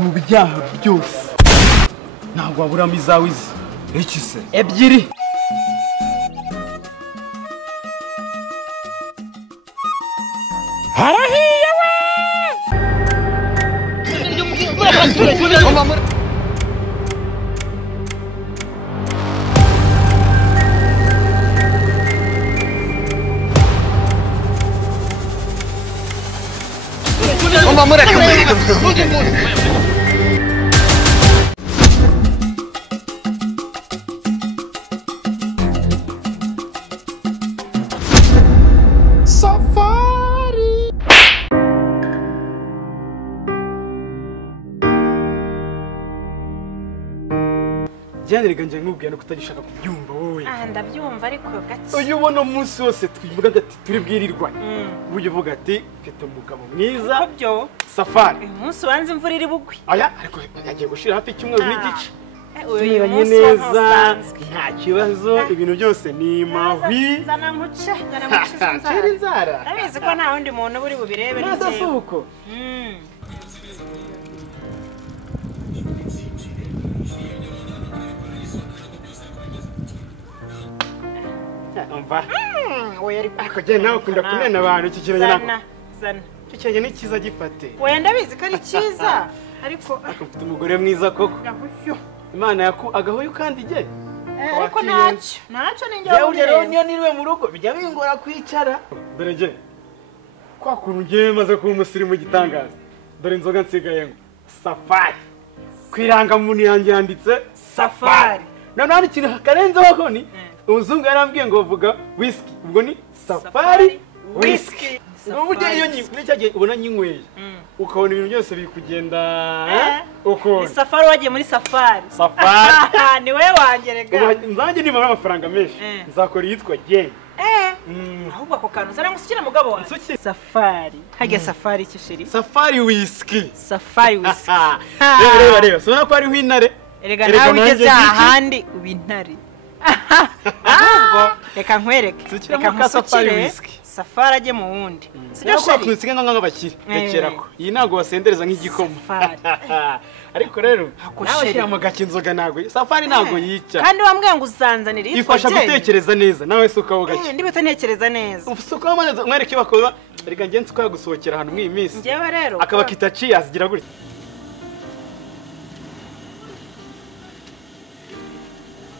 mu byaha byose ntabwo waburamo izawe izi. Iki se? Ebyiri. Harahiye we! Safari. Byanirega nje nkubwiye no kutagishaka kubyumva wowe. Ndabyumva ariko gake. Uyu ubona umunsi wose twivuga ati turi bwirirwa. Buryo uvuga ati mfite umugabo mwiza. Byo Safari. Umunsi wanze imvura iri bugwi. Aya ariko yagiye gushira hafi icyumweru n'igice. Uyu munsi neza nta kibazo ibintu byose ni mahwi. Zana nkuce inzara. Ndabizi ko nta wundi muntu buri bubirebe n'igihe. Nasa suko. Umva. Ariko je nawe ukunda kunena abantu iki kirenge nako. Zana. Iki kirenge ni cyiza gifate. Oya ndabizi ko ari cyiza. Ariko mfite umugore mwiza koko. Imana agahoyo kandi je. Ariko ntacyo ninjye uje rero niyo niriwe mu rugo bijya bingora kwicara. Dore je. Kwa kuntu ngiye maze kuba umusirimu gitangaza. Dore inzoga nsigaye ngo Safari. Kwiranga muntu yanjye yanditse Safari. None hari ikintu hakarenzeho ko ni umuzungu yarambwiye ngo vuga whisky. Ubwo ni Safari whisky. N'uburyo iyo nyicyagiye ubona nyinyweye. Ukabona ibintu byose biri kugenda uko. Ni Safari wagiye muri Safari. Safari. Ni wewe wangerega. Nzanjye nimara amafaranga menshi. Nzakora yitwa Gen. Ahubwo ako kantu zara ngusukira mugabo wawe. Safari. Hage Safari kishiri. Safari whisky. Safari whisky. Reba. Sona ko ari hwintare. Erega nawe ugeze ahandi ubintare. Ahubwo reka nkwereke. Reka nkusukire. Safari ajye mu wundi. Sibyo sheri. Kusiga nk'abakire. Rekerako. Iyi nago basendereza nk'igikoma. Ariko rero nawe shira mu gake inzoga nago. Safari nago yica. Kandi wambwiye ngo uzanzanira yitwa Ifasha gutekereza neza nawe sukaho gake. Ndibeta ntekereza neza. Ufusuka amaze mwereke bakoza. Reka ngenze uko yagusohokera hano mw'iyi minsi. Ngewe rero. Akaba kitaci azigira gutya.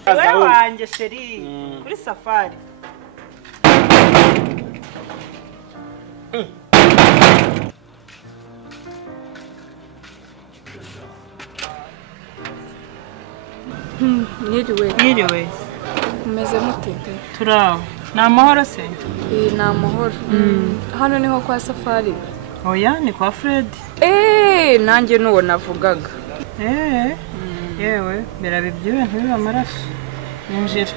Wewe wanjye sheri kuri Safari. Niriwe. Umeze mute? Turaho. Ni amahoro se? Ni amahoro. Hano niho kwa Safari. Oya ni kwa Fred. Nanjye nuwo navugaga. Yewe birabibyuye ntibiba amaraso. Ninjira.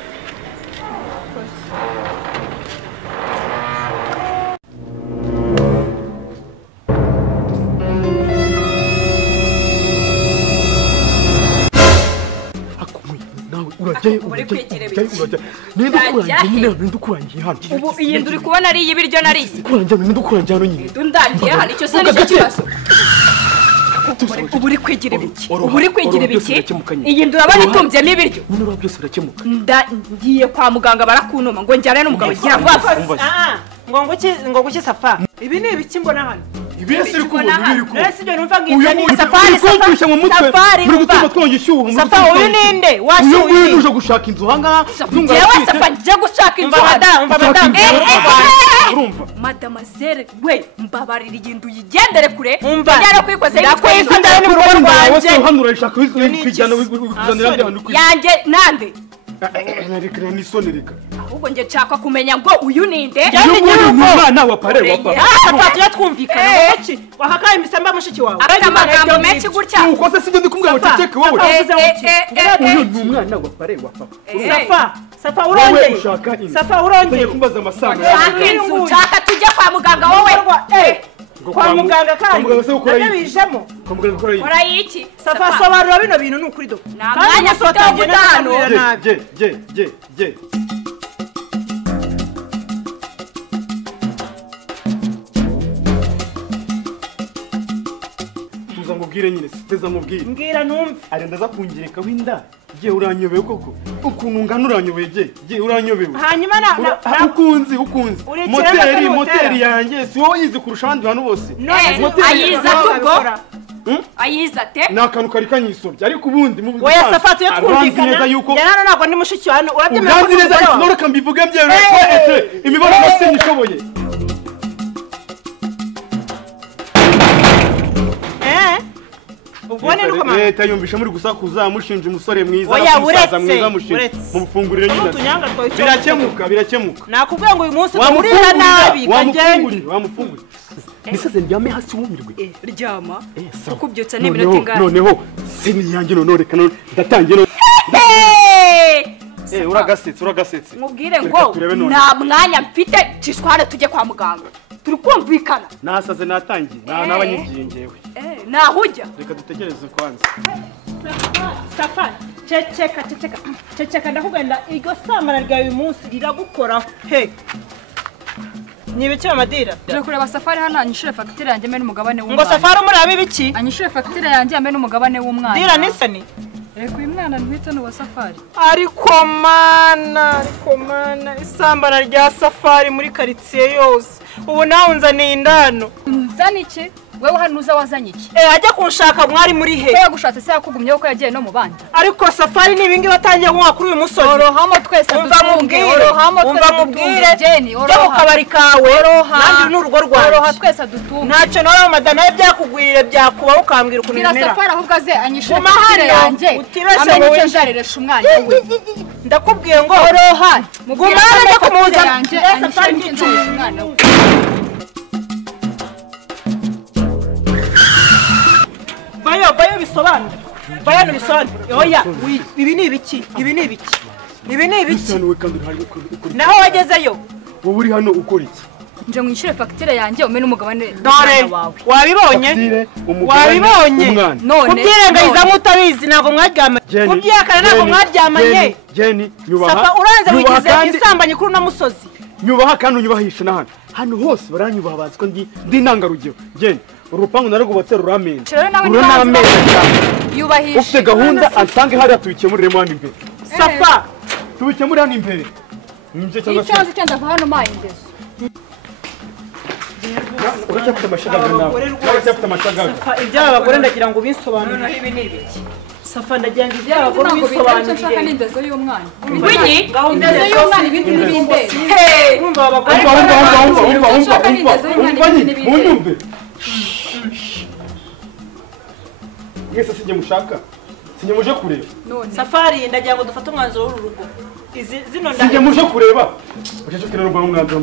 Ubu iyi nduri kubona ari y'ibiryo nari. Kurangira hano nyine. Ndangiye hano icyo se nicyo kibazo. Ubu uri kwigira ibiki? Iyi nduri abana itumbyemo ibiryo. None byose birakemuka. Ngiye kwa muganga barakunuma ngo njyane n'umugabo gira ngo ngo guki Safari. Ibi ni ibiki mbona hano? Ibese iri kubona biri ku. Ese ibyo numva ngizani Safari. Safari uyu ninde? Washyuye uje gushaka inzu hanga. Yewe Safari je gushaka inzu. Madame. Urumva? Mademoiselle we mbabarira igindu yigendere kure. Njyana kwikoze ndakwisa ndani mu rugo rwanjye. Hano urashaka kwijyana wikuzanira hano. Yanjye nande? Narikana nisonereka. Ahubwo nge nshaka kumenya ngo uyu ninde? Umwana wa pare wa papa. Tujya twumvikana iki? Wahakaye imisamba mushiki wawe. Afite amagambo menshi gutya. Uko se sibyo ndikumbwira ngo ceceke wowe. Uyu ni umwana wa pare wa papa. Safa urongeye. Safa urongeye. Kumbaza amasanga. Nshaka tujya kwa muganga wowe. Kwa muganga kandi. Nabijemo. Kwa muganga ukora iki? Ora iki? Safa sobanura bino bintu n'ukuri do. Namanya sotangira hano. Je. nkubwire nyine siteza nkubwire mbwira numve arenda za kungireka winda je uranyobeye koko ukuntu ngana uranyobeye je uranyobeye hanyuma ukunzi moteri yanjye si wowe yize kurusha abandi bantu bose ayiza tubwo ayiza te nakantu kari kanyisobye ariko ubundi mu oya Safari twumvikana yarana ntabwo ndi mushiki wawe urabyemera ko neza ariko noroka mbivuge mbyewe ko imibonano sinyishoboye ubone nuko mama leta yumvisha muri gusakuza mushinja umusore mwiza oya umusaza mwiza mushinja mu bufungurire nyine birakemuka nakubwiye ngo uyu munsi urira nabi kagende wamufungurire nisaze ndyame hasi wumirwe ryama ukubyutsa n'iminota ingana noneho sini yanjye none reka ndatangiye uragasetse mubwire ngo nta mwanya mfite cishware tujye kwa muganga turi kumvikana nasaze natangiye n'abanyigiye ngewe naho ujya reka dutegereze kwanza Safari ceceka ndakugenda iryo samara ryawe uyu munsi riragukoraho he ni ibiki Madira turi kureba Safari hano anyishure fagitire yanjye mbe n'umugabane w'umwana ngo Safari umurabe ibiki anyishure fagitire yanjye mbe n'umugabane w'umwana Dira nisani reka uyu mwana ntwite n'uwa Safari ariko mana isambara rya Safari muri karitsiye yose ubu nawe unzaniye indano nzana iki wewe hano uza wazanye iki ajya kunshaka mwari muri he yagushatse se yakugumyeho ko yagiye no mu bandi ariko Safari n'ibingi batangiye nkuwa kuri uyu musozi orohamo twese umva mubwire jya mu kabari kawe nanjye n'urugo rwanjye oroha twese dutumve ntacyo nawe madana ye byakugwirire byakubaho ukambwira ukuntu bimera Safari ahubwo aze anyishure fagitire yanjye amenye icyo nzareresha umwana we ndakubwiye ngo oroha gumana njya kumuzana yanjye Safari icyo nzareresha umwana we bayo bisobanura bayano bisobanura oya ibi ni ibiki naho wagezeyo wowe uri hano ukora iki nje mwishyure fagitire yanjye umene umugabane wawe wabibonye none kubyirengagiza nk'utabizi ntabwo mwaryamanye kubyihakana ntabwo mwaryamanye Jenny nyubaha Safa uranze wigize isambanye kuri uno musozi nyubaha kandi unyubahisha na hano hose baranyubaha bazi ko ndi intangarugero Jenny urupangu narugubatse ruramenya yubahisha ufite gahunda asange hariya tubikemurire hano imbere Safa tubikemurire hano imbere icyo cyenda kuva hano mayindezo uracyafite amashagaga Safa iby'aba bagore ndagira ngo ubisobanurire ibi ni ibiki Safa ndagira ngo iby'aba bagore ubisobanurire nshaka n'indezo y'umwana winyi indezo y'umwana ibindi n'ibindi umva abagore munyumve mwese sinjye mushaka sinjye muje kureba Safari ndagira ngo dufate umwanzuro w'uru rugo zino sinjye muje kureba uceceke rero rwawe umwanzuro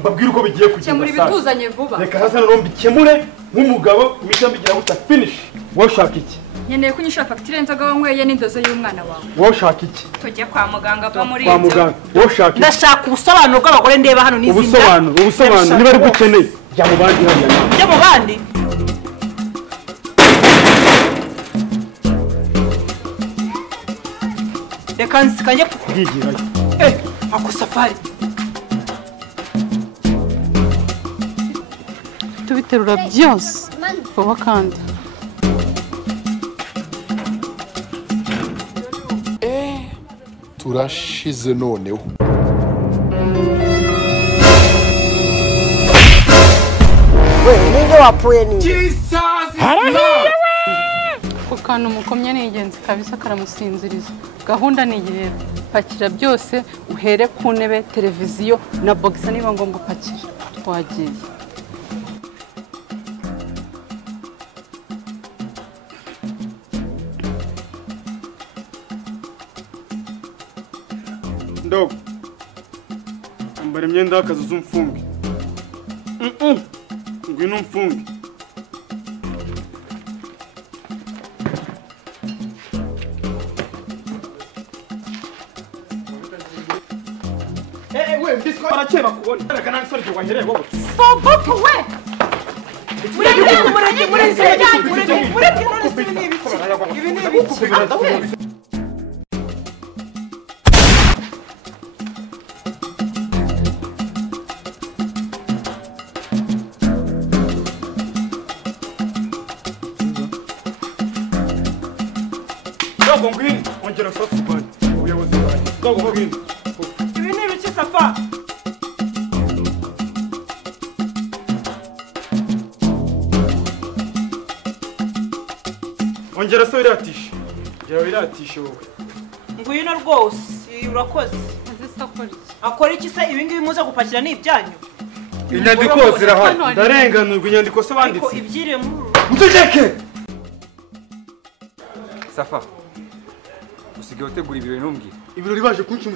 mbabwire uko bigiye kugenda muri bituzanye vuba reka hasa rero mbikemure nk'umugabo imisha mbigira guta finish wowe ushaka iki nkeneye kunyishyura fagitire y'inzoga wanyweye n'indozo y'umwana wawe wowe ushaka iki tujye kwa muganga va muri kwa muganga wowe ushaka iki ndashaka ubusobanuro bw'abagore ndeba hano n'izindi ubusobanuro niba ari gukeneye jya mu bandi hariya jya mu bandi reka nsikanye kubwigirayo ako Safari tubiterura byose vuba kandi turashize noneho ninde wapfuye ninde ako kantu mukomye ni ingenzi kabisa karamusinziriza gahunda ni iyi rero pakira byose uhere ku ntebe televiziyo na bogisa niba ngombwa pakira twagiye ndogo ambara imyenda y'akazi uzumfunge ngwino umfunge we mbiswa barakeba kubona reka nani sore wahereye wowe Boko we ongera safu bani ubuyobozi bwanjye ndagubwira ibi ni ibiki Safa ongera se wiratishe ongera wiratishe wowe ngwino rwose urakoze akora iki se ibi ngibi muze gupakira ni ibyanyu inyandiko zirahari ndarenganurwa inyandiko se banditse ariko ibyiriye muri mutujeke Safa usigaye utegura ibirori ntumbwire ibirori baje kunca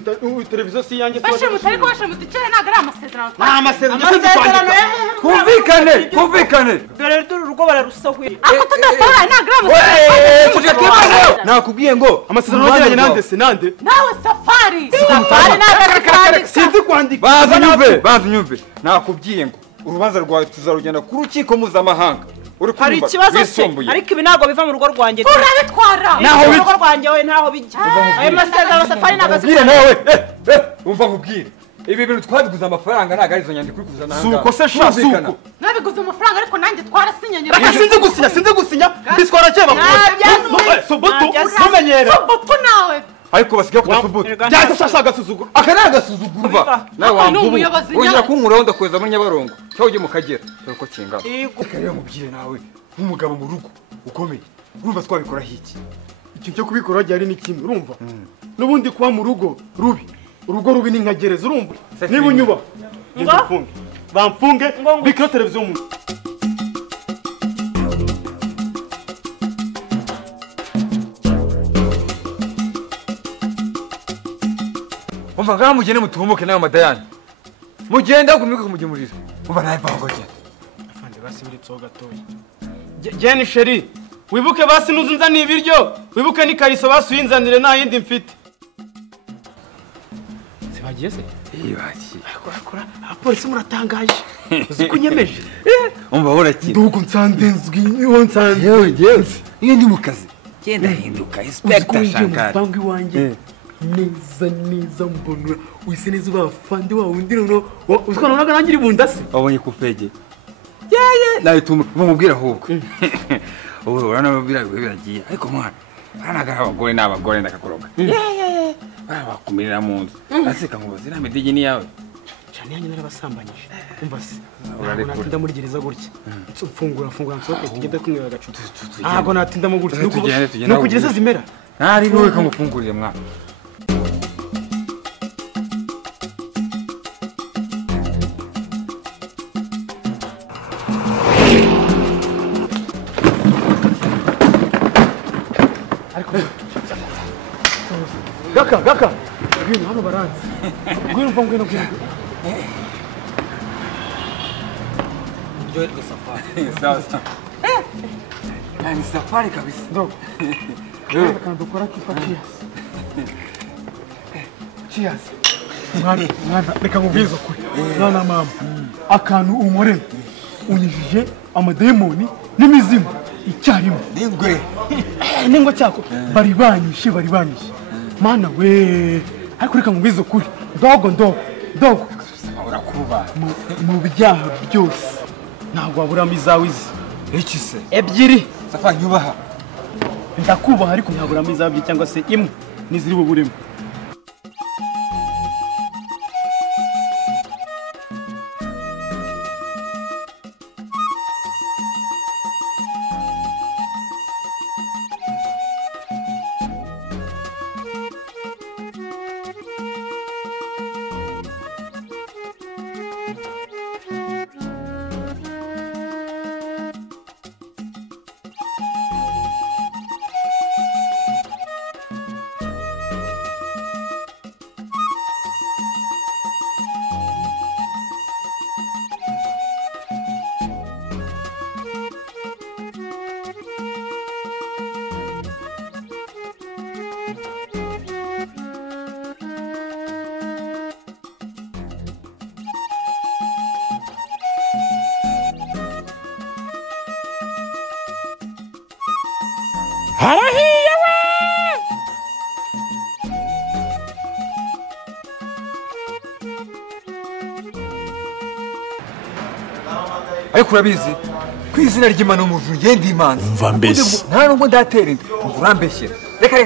televiziyo si yanjye bashe mutari ko bashe mutikire ntabwo ari amasezerano amasezerano twumvikane dore urugo bararusahuye ako tudasaba ntabwo ari amasezerano nakubwiye ngo amasezerano yagiranye nande se nande nawe Safari ntabwo ari sinzi kwandika banza unyumve nakubwiye ngo urubanza rwawe tuzarugenda ku rukiko mpuzamahanga hari ikibazo se ariko ibi ntabwo biva mu rugo rwanjye urabitwara naho mu rugo rwanjye we ntaho bijya ayo masezerano Safari ntabwo ubwire nawe umva nkubwire ibi bintu twabiguze amafaranga ntabwo ari izo nyandiko uri kuzana si uko se sha si uko nabiguze amafaranga ariko nanjye twarasinye reka sinzi gusinya biswara cyeba soboto ntumenyere soboto nawe ariko basigaye kudasubuta byahise shasha agasuzuguro aka ni agasuzugurwa nawe wambubu wongera kunkuraho ndakweza muri Nyabarongo cyangwa ujye mu Kagera dore ko kingana reka rero mubwire nawe nk'umugabo mu rugo ukomeye urumva twabikoraho iki ikintu cyo kubikora ryari ni kimwe urumva n'ubundi kuba mu rugo rubi urugo rubi ni nka gereza urumva niba unyuba bamfunge bikira televiziyo mu umva ngaho mugende mutumuke nawe madayani mugende kumika kumugemurira umva nawe vango genda afande basibiritseho gatoya Jeni sheri wibuke basi nuzunzaniye ibiryo wibuke n'ikariso basuyinzanire nta yindi mfite sibagiye se ibaki akora apolisi muratangaje uzi kunyemeje umva uraki ndugo nsandenzwi niho nsanze yewe iyo ndi mu kazi genda hinduka inspector Shankar bangi wanje neza mbonura wise neza bafande wa wundi no uziko naga nangira ibunda se wabonye kupege yeye nawe tumubwira ahubwo ubu urana biragiye ariko mwana baranaga abagore n'abagore ndakakoroga yeye barabakumirira mu nzu aseka ngo bazira medigi ni yawe cyane yanjye narabasambanyije umva se natinda muri gereza gutya mfungura nsohoke tugende kumwe agacupa ntago natinda mu gutya nuko gereza zimera ntari niwe kamufungurire mwana Gaka ngwino hano baranze ngwino Joel ko Safari sasa ni Safari kabisa ndo kandi ukora kipa cheers mwana reka ngubwiza kuri nana mama akantu umore unyijije amademoni n'imizimu icyarimo ningwe cyako bari banyishe mana we ariko reka ngubwiza kuri dogo urakuba mu byaha byose ntabwo waburamo izawizi iki se ebyiri Safari nyubaha ndakubaha ariko ntaburamo izabye cyangwa se imwe niziri buburemo harahiye we ariko urabizi ku izina ry'Imana umuntu ngende imanzi umva mbese nta nubwo ndatera inda urambeshyera reka